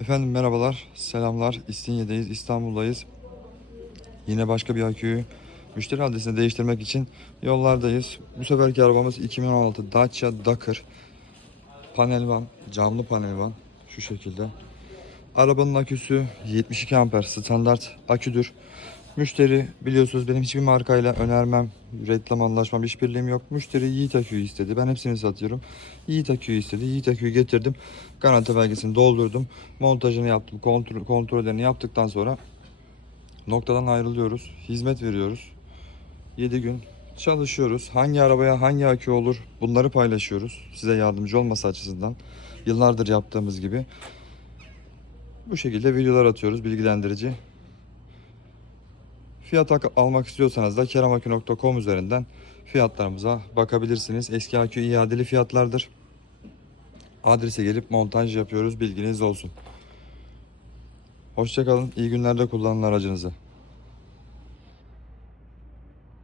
Efendim merhabalar, selamlar. İstinye'deyiz, İstanbul'dayız. Yine başka bir aküyü müşteri adresine değiştirmek için yollardayız. Bu seferki arabamız 2016 Dacia Dakar. Panel van, camlı panel van. Şu şekilde. Arabanın aküsü 72 amper standart aküdür. Müşteri biliyorsunuz benim hiçbir markayla önermem, reklam anlaşmam, işbirliğim yok. Müşteri Yiğit aküyü istedi. Ben hepsini satıyorum. Yiğit aküyü istedi. Yiğit aküyü getirdim. Garanti belgesini doldurdum. Montajını yaptım. Kontrol, kontrollerini yaptıktan sonra noktadan ayrılıyoruz. Hizmet veriyoruz. 7 gün çalışıyoruz. Hangi arabaya hangi akü olur bunları paylaşıyoruz. Size yardımcı olması açısından. Yıllardır yaptığımız gibi. Bu şekilde videolar atıyoruz bilgilendirici. Fiyat ak- almak istiyorsanız da keramakü.com üzerinden fiyatlarımıza bakabilirsiniz. Eski akü iadeli fiyatlardır. Adrese gelip montaj yapıyoruz bilginiz olsun. Hoşçakalın. İyi günlerde kullanın aracınızı.